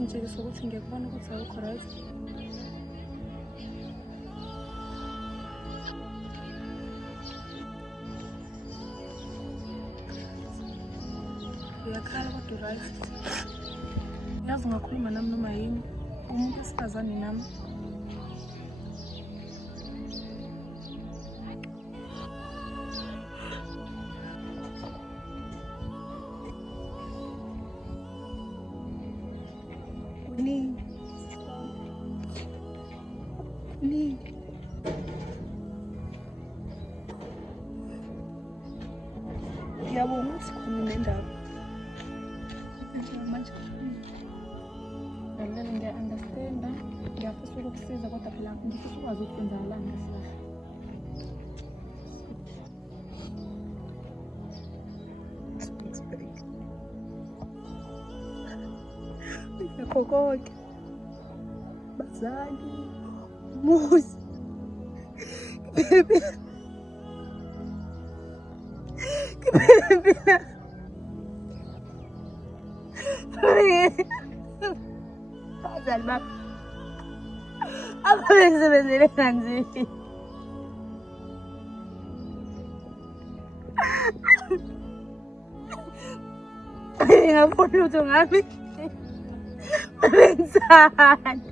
ngitshengisa ukuthi ngiyakubona ukuthi awukho right. Uyakhala kodwa right. Yazi ungakhuluma nami noma yini. Umuntu esifazane nami. Ngiyabonga ukuthi khona nendaba. Manje ngiyalele ngiya-understanda, ngiyafisa ukukusiza kodwa phela ngifisa ukwazi ukuthi kwenzakalani ngesilahle. Ngakho konke bazali umuzi bazali bami ababesebenzele kanzima. Ngafuna lutho ngami benzani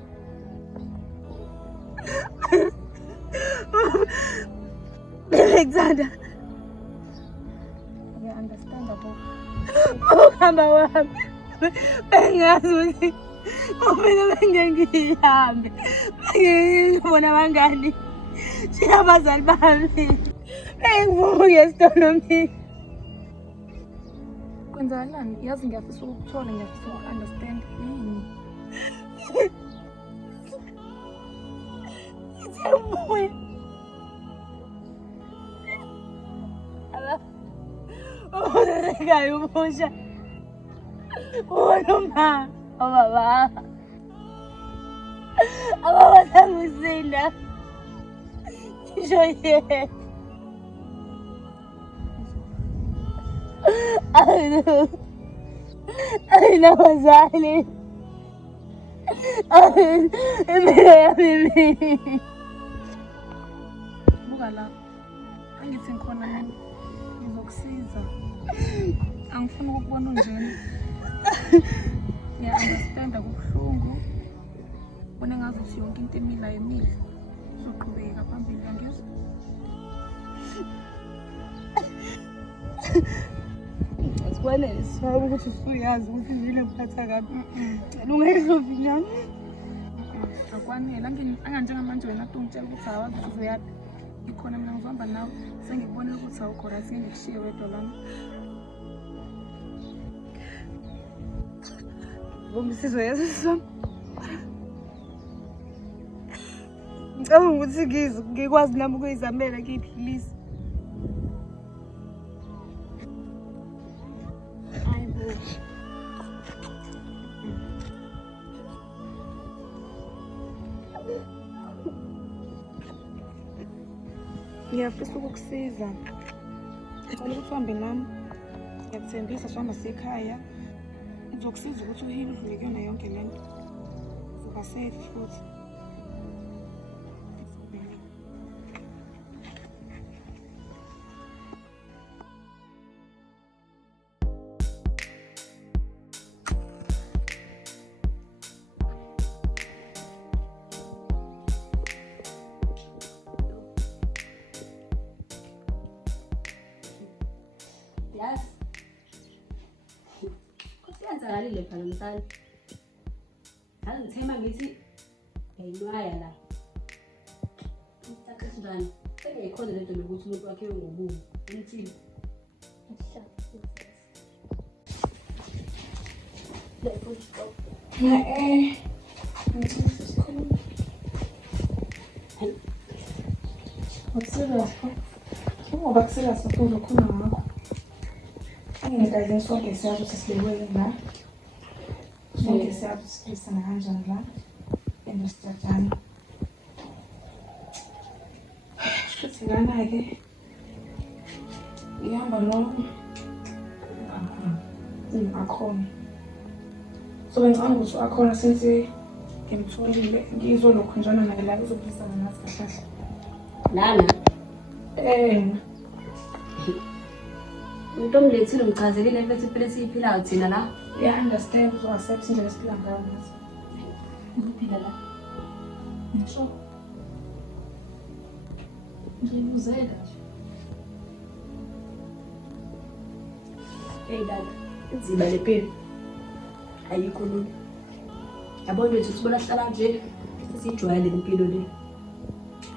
Alexander. Ngiya-understanda ukuhamba wami bengazi ukuthi kumele bengihambe ngibona abangani nje abazali bami bengivuke esitolo mina. Kwenzakalani? Yazi ngiyafisa ukukuthola, ngiyafisa uku-understand yini. Ngithe ubuye Usekayo umusha Noma baba abawasangusinda ngisho yena ayinabazali impilo yami. Buka la angithi ngikhona mina ngizokusiza. Angifuni ukubona unjena. Ngiya-understanda kubuhlungu. Bona ngazuthi yonke into emilayo emile. Uzoqhubeka phambili ngiyezwa. Asifanele sisabe ukuthi usuyazi ukuthi yini ngiphatha kabi. Ungayihlovinyana. Akwanele anganjengamanje wena ungitshela ukuthi awazi ukuthi uzoyaphi. Ikhona mina ngizohamba nawe sengikubonile ukuthi awukho right ngikushiye wedwa lana. Ngomsizo Yesu. Ngicabanga ukuthi ngikwazi nami ukuyizamela ngiyiphilise. Hayibo. Ngiyafisa ukukusiza. Ngicela ukuthi uhambe nami. Ngiyakuthembisa sihamba sekhaya. Ngizokusiza ukuthi uhile udlule kuyona yonke lento. Uzoba safe futhi. Yes. Kusenzakalile phela msana. Angithema ngithi eyinwaya la. Isaqedani. Sengiyikhona lento lokuthi umuntu wakhe ngobumo. Umthini. Ngoba kusela sifuna ukukhuluma ngakho. Ngingakaze sonke siyazi ukuthi sibekwe la. Sonke siyazi siphisana kanjani la. Endosijana. Futhi lana-ke ihamba lo akhona. So ngicabanga ukuthi akhona since ngimtholile ngizolokhunjana naye la uzophisana nathi kahlahla. Lana? Umuntu omlethile umchazekile bese impilo esiyiphilayo thina la. Yeah, understand uzo-accept indlela esiphila ngayo nathi. Ukuphila la. Ngisho. Ngiyibuzela nje. Hey dad, inzima le mpilo. Ayikho lula. Yabona nje sibona sihlala nje sijwayele impilo le.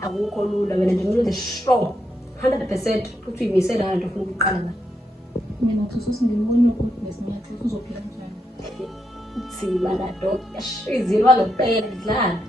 Akukho lula wena nje umuntu sure 100% ukuthi uyimisela kanti ufuna ukuqala la. Mina ususi ngibona ukuthi nesinyathelo uzophila njani. Uthima la dog yashizilwa ngempela idlala.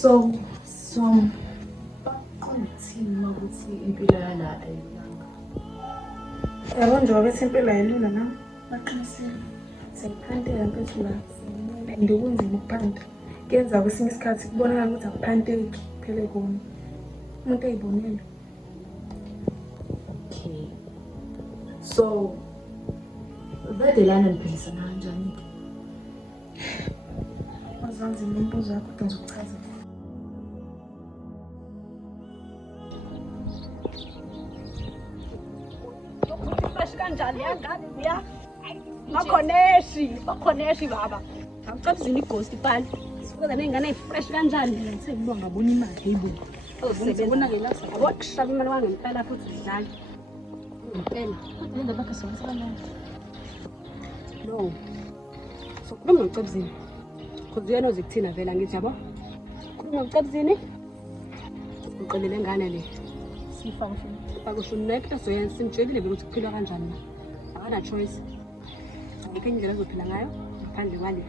So baqonthima ukuthi impilo yala ayilanga. Yabo njengoba bethi impilo ayilula na baqinisile sengiphandela mfethu la and okunzima ukuphanda kuyenza kwesinye isikhathi kubonakala ukuthi akuphandeki phele kona umuntu eyibonile. Okay. So vele lana niphilisana kanjani? Azanzi nombuzo wakho kodwa ngizokuchazela. Kanjani yangane uya? Bakhoneshi baba. Awucabuzini ighost pali. Sikuza nengane fresh kanjani Sekuba ngabona imali eyibuka. Uzobona ke la yabo kushabi imali wangempela futhi udlala. Impela. Kodwa indaba yakhe sewasana. No. So kukhuluma ngicabuzini. Cause yena uzikuthina vela ngithi yabo. Kukhuluma ngicabuzini. Uqelele ngane le. Sifa kushona. Bakusho nekho soyenza simtshekile ukuthi kuphila kanjani na. Akana choice. Ayikho indlela ezophila ngayo ngaphandle kwale.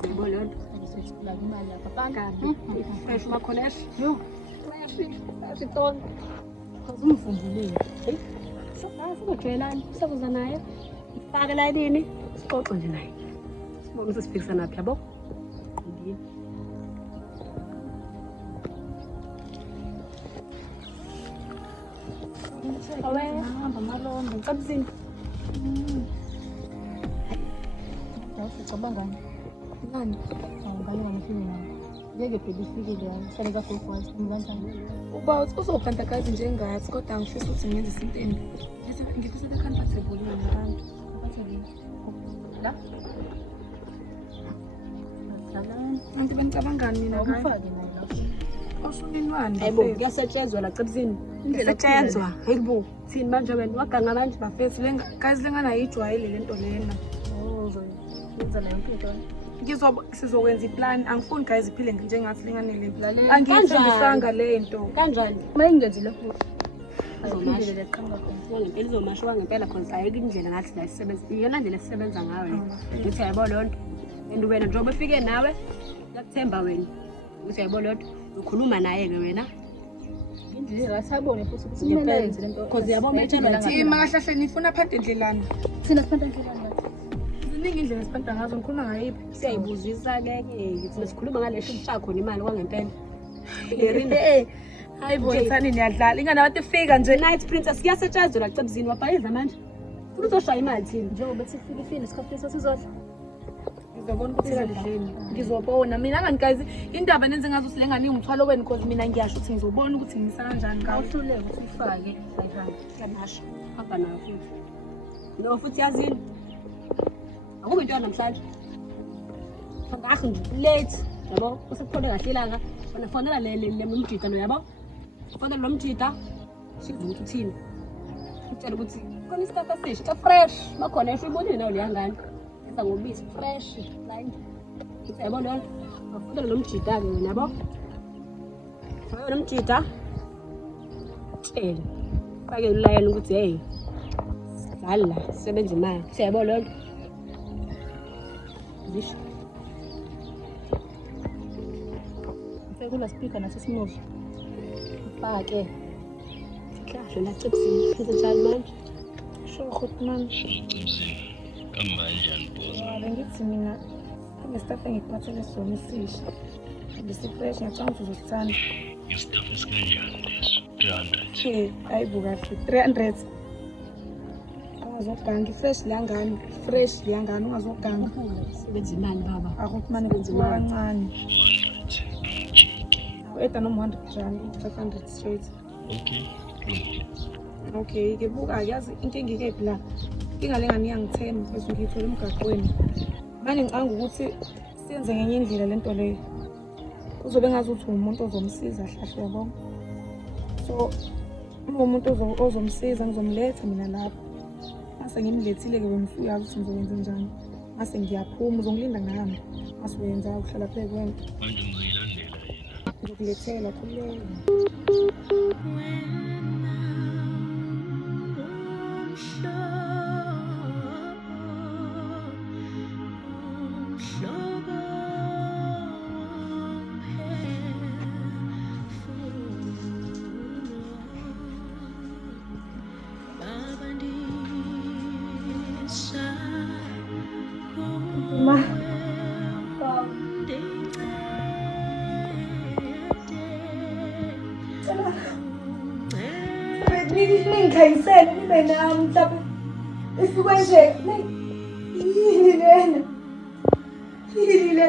Siyibona leyo nto. Sesiphila imali lapha kancane. Fresh makhonesh. Yo. Ayashitona. Uzumfundile. Hey. Sokujwayelana, sokuza naye. Ifake la nini? Sixoxe nje naye. Sibone ukuthi sifikisa naphi yabo. Qondile. Awehamba malombe Ngicabuzini. Yawucabanga ngani? Ngani? Awungane ngamafini nayo. Ngeke phela ifikile yayo. Sale kaGolfwazi kanjani? Uba uzophandla kazi njengathi kodwa angifisi ukuthi ngenze izinto embi. Bese ngifisa comfortable nabantu. La. Anti benicabangani mina ngayo? Awufake naye lapho. Osuninwani. Hayibo kuyasetshenzwa la Cabuzini. Indlela hayibo. Thini manje wena waganga manje bafethu kazi lengana yijwayele lento lena. Yenza nayo impilo. Sizokwenza iplan. Angifuni guys iphile njengathi linganele Lalela. angiyithembisanga lento. kanjani? Mayingenzile futhi. Uzomasha. Leqamba khona. Wangempela uzomasha wangempela cause ayikho indlela ngathi la isebenza. Iyona ndlela esisebenza ngayo. Uthi hayibo lonto. And wena njengoba ufike nawe yakuthemba wena. Uthi hayibo lonto. Ukhuluma naye ke wena. Indlela asabone futhi ukuthi kumele yenze lento. Cause yabona etshelwa Thina makahlahle nifuna phande endlelana. Thina siphanda endlelani la. Ziningi indlela esiphanda ngazo ngikhuluma ngayiphi? siyayibuzisa ke ngithi sikhuluma ngalesho kushaya khona imali kwangempela. Hayibo ethani niyadlala ingane abantu ifika nje. Night princess kuyasetshenzwa la Cabuzini wabhayeza manje. Futhi uzoshaya imali thina. Njengoba sifika ifini isikhathi sesizodla. Ngizobona ukuthi endleleni. Ngizobona mina guys indaba nenze ngazo silengane ingithwalo wena because mina ngiyasho ukuthi ngizobona ukuthi ngimisa kanjani ngawo. Awuhluleke ukuthi ifake ayihamba. Yamasha hamba nayo futhi. No futhi yazini. Akube into namhlanje. Ngakho nje late yabo usekuphole kahle ilanga. Wena fonela le mjida lo yabo. Fonela lo mjida. Sizo ukuthi uthini. Utshela ukuthi khona isitata sesha fresh bakhona esho ibonile nawo leyangane. Yenza ngobisi fresh line. Yabo lo. Fonela lo mjida ke wena yabo. Fonela lo mjida. Tshela. Fake ulayela ukuthi hey. Dlala sebenza imali. Siyabo lo. kula speaker nasesimudla. Ufake. Kahle la cipsini. Senzenjani manje? Sho khotman. Cipsini. Kanjani boza? Bengithi mina ngestaff engiphathele sona isisha. Bese fresh ngicanga uzosithanda. Istaff esikanjani leso? 300. Ayibuka 300. Ungazoganga fresh langani, fresh langani ungazoganga. Sebenza imali baba. Akhotman benza kancane. 400. Ngijiki. Awetha noma 100 rand, 500 straight. Okay. Lungile. Okay, ke buka yazi inkinga ikephi la. Inkinga lengane iyangithemba bese ngiyithola emgaqweni. Manje ngicanga ukuthi siyenze ngenye indlela lento leyo. Uzobe ngazi ukuthi umuntu ozomsiza hlahle yabo. So umuntu ozomsiza ngizomletha mina lapha. Mase ngimlethile ke wena uyazi ukuthi ngizokwenza njani. Mase ngiyaphuma uzongilinda ngami. Mase uyenza ukuhlala phe kwena. Manje uzoyilandela yena. Ngizokulethela khuleka. Ma. Ningikhayiselwe nibe nami mhlawumbe isuke nje yini lena yini le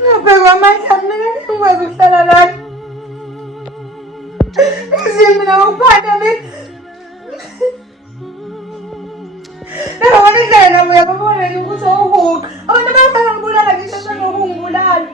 ngabhekwa amandla ami ngingakwazi ukuhlala lana izimina ngokuphatha mina nabona indlela nabo uyababona nje ukuthi awuhuqa abantu bayafana ngibulala ngisho senokungibulala.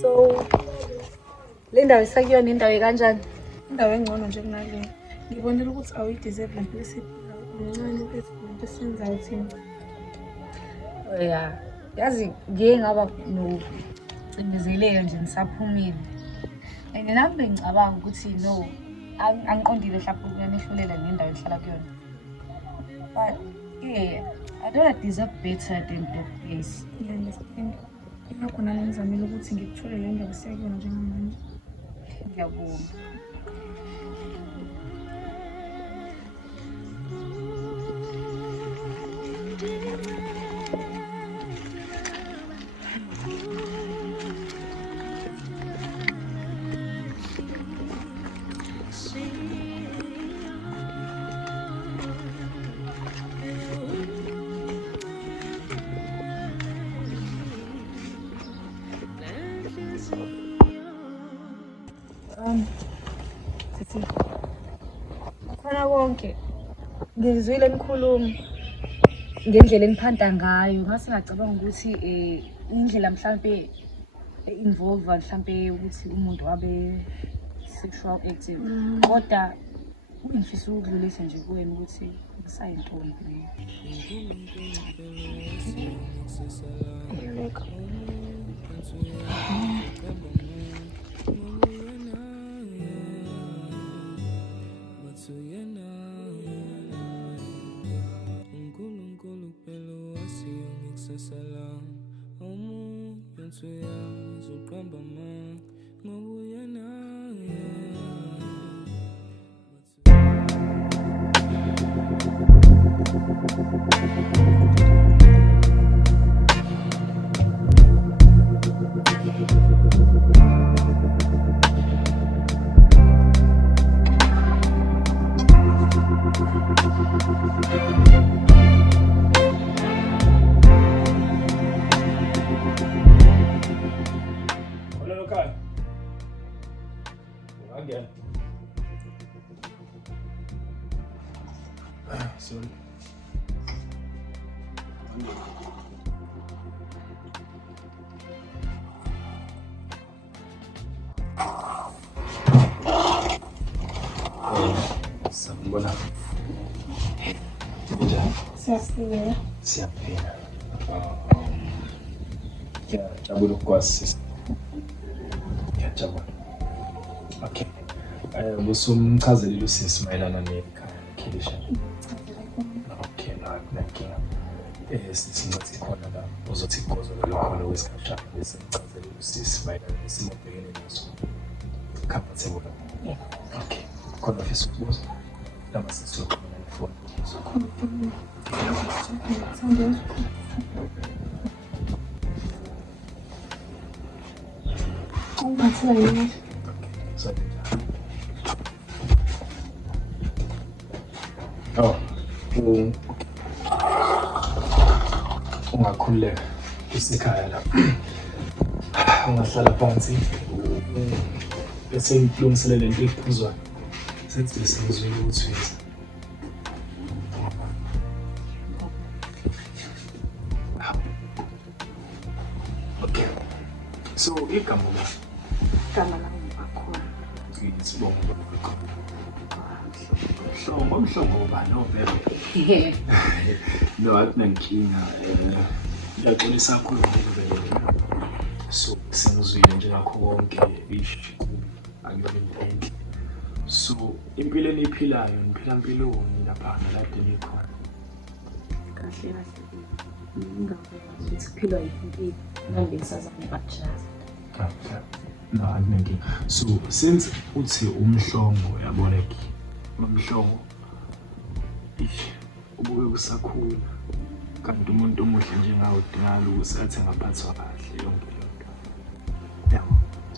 So le ndawo isakuyona indawo kanjani? Indawo engcono nje kunale. Ngibonile ukuthi awuyideserve lapho esiphila uncane ukuthi esenzayo thina. Yeah. Yazi ngiye ngaba nocindezeleka nje nisaphumile. And nami bengicabanga ukuthi no angiqondile mhlawumbe uyanehlulela nendawo engihlala kuyona. But yeah, I don't deserve better than the place. Yeah, understand. Khona ngizamile ukuthi ngikuthole le ndawo esiyakuyona njengamanje. Ngiyabonga. Sithi khona konke ngizwile nikhuluma ngendlela eniphanda ngayo ngase ngacabanga ukuthi indlela mhlambe involve mhlambe ukuthi umuntu abe sexual active kodwa ngifisa ukudlulisa nje kuwena ukuthi ngisayintombi Sorry. Sanibona. Njani? Siyasiya. Siyaphila. Ngiyajabula ukukwazisa. Ngiyajabula. Okay. Busumchazelile usisi mayelana nekhaya Khilisha. Okay, nakinga. Singathi khona la uzothi ikozolo khona wesikhashana bese ngichazelile usisi mayelana nesimo obhekene naso. Comfortable. Okay. Khona fisa ukubuza. Lama sisizoxhumana ngefoni. Ungakhululeka usekhaya la. Ungahlala phansi bese ngilungiselele lento ephuzwayo. Senze sengizwile ukuthi uyeza. Okay. So igama la. Igama lami Bakhona. Ngiyisibonga lokho. Mhlongo ubani ovele. No, akunankinga. Ngiyaxolisa kakhulu ngokuvela. So sengizwile nje ngakho konke ishiku angiyona impilo. So impilo eniphilayo niphila impilo lapha nalade nikhona. Kahle ngingakwazi ukuthi kuphilwa impilo ngambe ngisazama bajaza. Kahle. No, akunankinga. So since uthi umhlongo yaboneki. Umhlongo ubuke usakhula kanti umuntu omuhle njengawe udingala ukuthi athi ngaphathwa kahle yonke lonto. Yabo.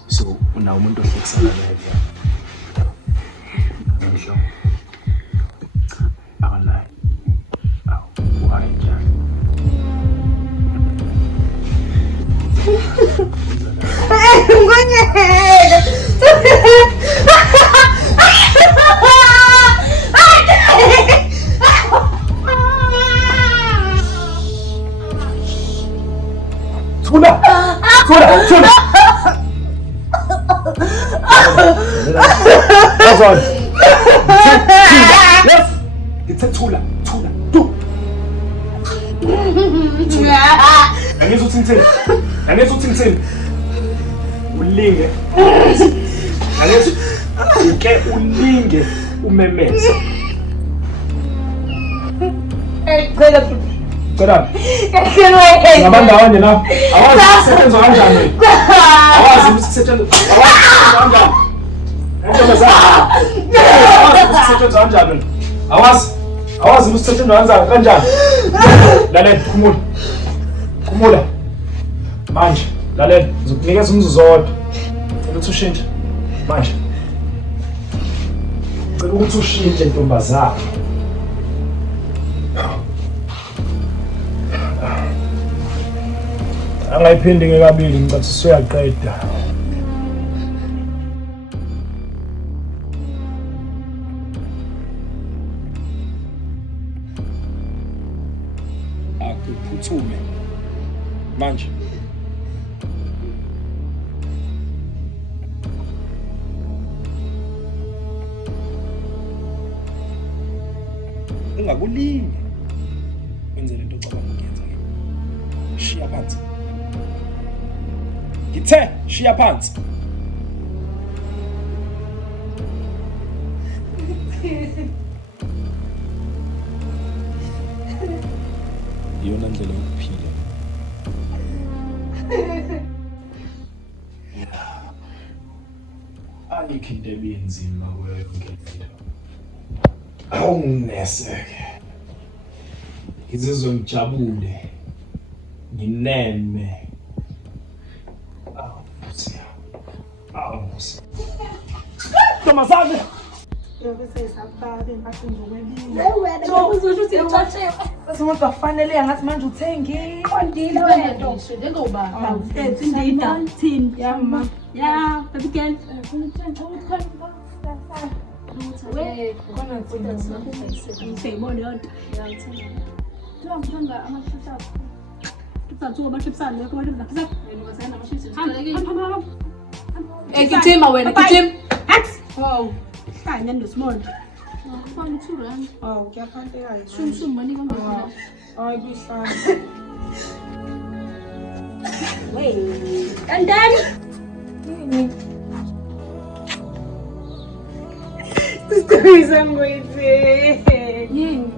So unawo umuntu ohlekisana naye. Umhlongo. Awanayo. Awu, uhayi njani? Tuna! That's on. Yes! It's a Tula. Do! Angezo tintin. Ulinge. Ulinge umemeza. Kodwa ngabandawonye la awazi ukusebenza kanjani awazi ukusebenza kanjani awazi ukusebenza kanjani lalela khumula manje lalela ngizokunikeza umzuzu owodwa ukuthi ushintshe manje cela ukuthi ushintshe ntombazana angayiphindi ngekabili ngicathi usuyaqeda akuphuthume manje ungakulingi wenze lento ocabanga ukuyenza ke shiya phansi ngithe shiya phansi iyona ndlela yokuphila ayikho into ebinzima kuyo yonke into awungineseke ngizizwe ngijabule ngineme Tomasane! Bese sababe impatho ngizokwebile. Wena uzosho ukuthi uyacatshelwa. Bese umuntu afanele angathi manje uthengi. Qondile wena. Njengoba Indida thini? Yama. Yeah, baby girl. Siyayibona yonke. Kuthiwa ngithanda amashushu akho. Kuthiwa amashipsana lokho abantu bakuzapha. Wena ungasayena amashushu. Gijima wena, gijima. Oh, kanye ndosimolo. Ufana uthurani. Hawu kuyaphanteka nje. Shumshum manika ngomfana. Hayi kuhlala. Wey, kandani. Sister ngwethe. Yini?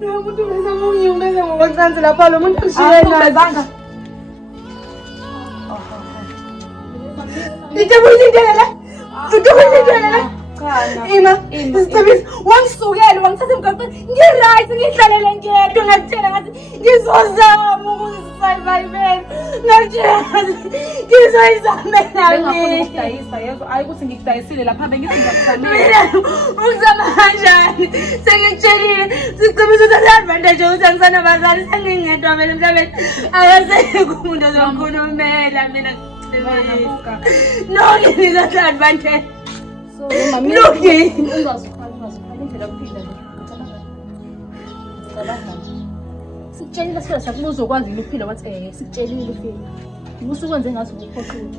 Lo muntu besamunye ubese ngokucansi lapha lo muntu ushiyena. Ngithe Ima, Stabis, wangisukela wangithatha emgaqweni. Ngi-right ngihlalele ngedwa ngakutshela ngathi ngizozama ukuzisurvive. Ngakutshela ngathi ngizoyizamela Bengafuna ukudayisa yezwa. Hayi ukuthi ngikudayisile lapha bengithi ngiyakuzamela. mina. Ukuzama kanjani? Sengikutshelile Stabis uthatha advantage yokuthi angisanabazali sengingedwa vele emhlabeni. Akasekho umuntu ozongikhulumela mina. No, ngizothatha advantage. So mami Loki. ungazukhala indlela yokuphila le. Cabanga. Sikutshelile siphela sakubuza uzokwazi ukuphila wathi sikutshelile ufike. Usukwenze ngathi ukuphoqile.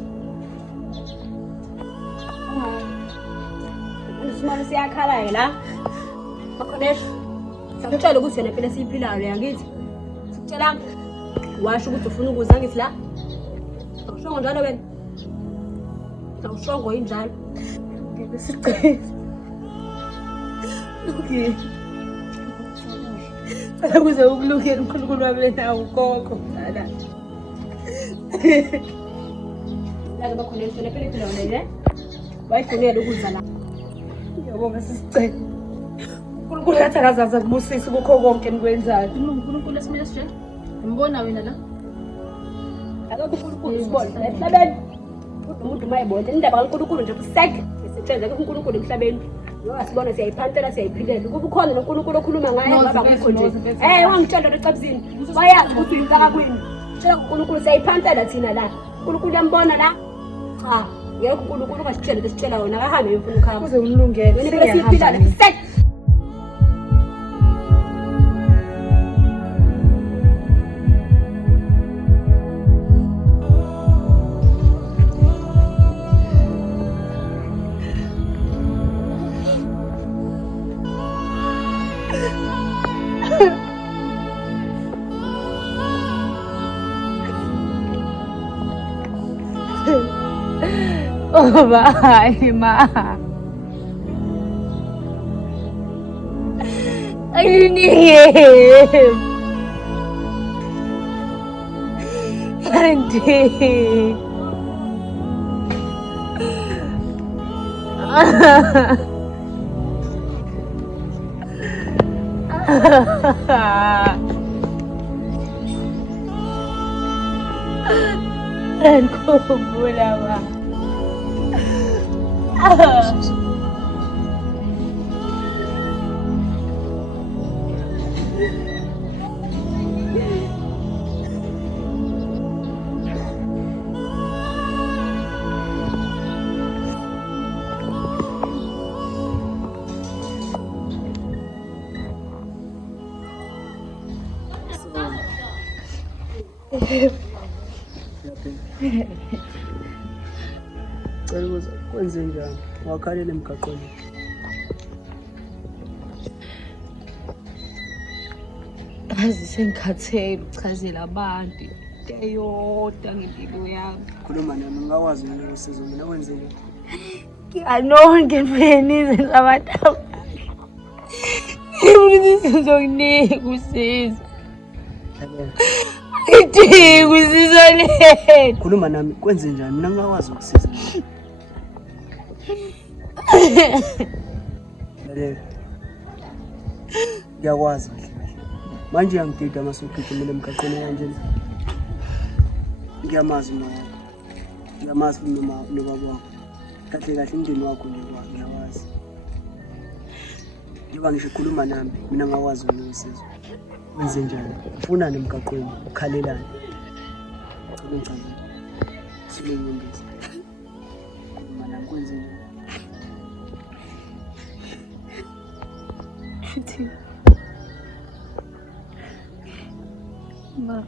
Usimama siyakhala la. Bakhonesha. Sakutshela ukuthi wena phela siyiphilayo yangithi. Sikutshela washo ukuthi ufuna ukuza ngithi la. Awushongo njalo wena. Awushongo injalo. Sicela. Okay. Akuze ukulungela uNkulunkulu wami lena ugogo la. La bakhonesha phela impilo le. Wayifunela ukuza la. Ngiyabonga sisicela. uNkulunkulu yathakazaza kubusisi kukho konke enikwenzayo. uNkulunkulu esimile sije. Umbona wena la. Akakho uNkulunkulu sibona emhlabeni. Umuntu mayibona indaba kaNkulunkulu nje kuseke. Sithenze ke uNkulunkulu emhlabeni. Ngoba sibona siyayiphantela siyayiphilela. Kube khona noNkulunkulu okhuluma ngaye ngaba kukho nje. Wangitshela lecabuzini. Bayazi ukuthi uyintaka kwini. Tshela uNkulunkulu siyayiphantela thina la. uNkulunkulu yambona la. Cha, ngeke uNkulunkulu ungasitshela lesitshela wona akahambe yofuna ukuhamba. Kuze unilungele. Wena phela siyiphilana kuseke. Oh, bye, Ma. I need him. Auntie. Ngikhumbula ma. Cela ukuthi kwenze njani? Wakhalele emgaqweni. Azi sengikhathele ukuchazela abantu eyodwa ngempilo yami. Khuluma nami ngingakwazi ukunika usizo mina wenzeni? Ngiyanonke empilweni zabantu. Ngifuna ukunika usizo. Ngidinga usizo lelo. Khuluma nami kwenze njani? Mina ngingakwazi ukusiza. Ngiyakwazi kahle. Manje uyangidida masugijimela emgaqweni kanjena. Ngiyamazi mama. Ngiyamazi nobaba. Kahle kahle umndeni wakho nje ngiyawazi. Njengoba ngisho khuluma nami, mina ngakwazi ukusiza. Wenze njani? Ufuna nemgaqweni, ukhalelane. Ngicela silenyembezi. Khuluma nami kwenze njani? futhi ma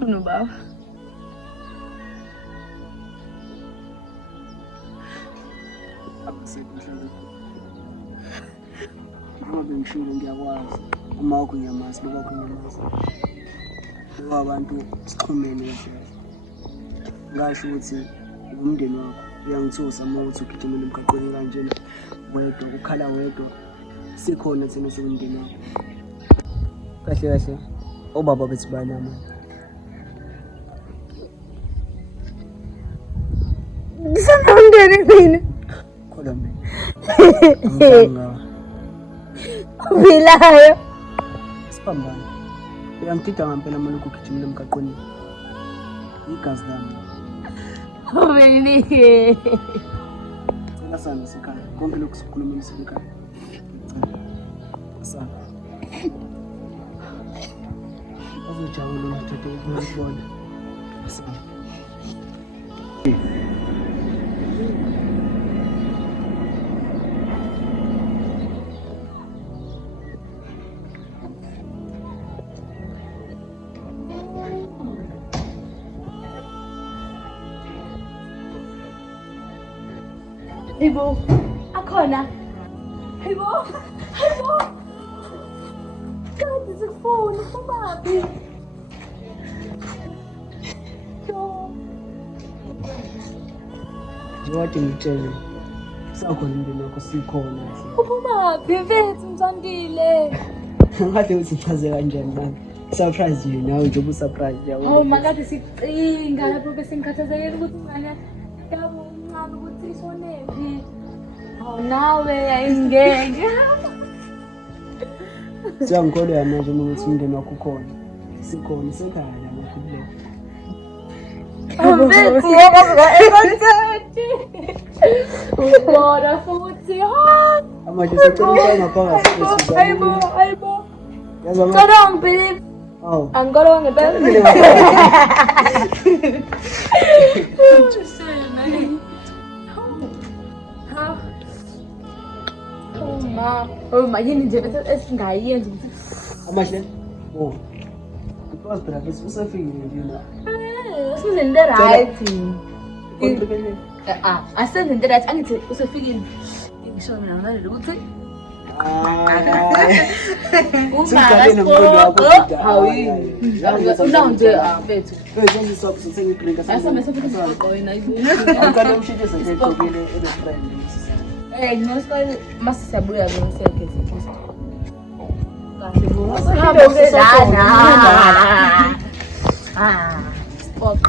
unobaba Akusekho mhlawumbe. Ngoba bengishilo ngiyakwazi. Uma wakho ngiyamazi, baba wakho ngiyamazi. Ngoba abantu sixhumene nje. Ngasho ukuthi umndeni wakho uyangithusa uma uthi ugijimela emgaqweni kanjena wedwa ukukhala wedwa sikhona thina somndeni wakho. Kahle kahle obaba bethu banama. ngisamndeni mina Khola mina. uvilayo Sipambana. Uyangitida ngempela uma lokhu ugijimela emgaqweni. Igazi lami. uvelike Cela sana sekhaya. Konke lokhu sikhuluma esekhaya. Sana. Azojabula umthetho ukubona. Sana. Ibo, akhona. Ibo, Ibo. Kade sikufuna ubabi. Njengoba ngitshele sakhona umndeni wakho sikhona. Ubumabi mfethu mzandile. Ngade uthi chaze kanjani manje? Surprise you nawe nje ubusurprise yabo. Oh makade sicinga lapho bese ngikhathazekile ukuthi ingane yabo uncane ukuthi ishonephi. Oh nawe ayingeke. Siyangikholwa manje ukuthi umndeni wakho ukhona. Sikhona sekhaya la kuphela. Mfethu yakavuka ekontathi. Ubona futhi ha. Amanje sicela ngaphakathi kwesizwe. Ayibo. Yazama. Kodwa ngibili. Oh. Angikolo ngempela. Ma yini nje bese esingayenza ukuthi Amahle. Oh. Because phela bese usafikile nje la. usize into right. Kontribele. Asenze into right angithi usefikile. Ngisho mina ngalalela ukuthi Siqale nomqondo wakho. Hawuyini. Unawo nje mfethu. Kwenza isopho sithenga idrink Asame sofika siqoqoyina ibuye. Ngicela umshintshise nje egqokile friend. Nginosikole mase siyabuya ke siyakhetha ipost. Kahle bo. Uhambe uselana. Spok.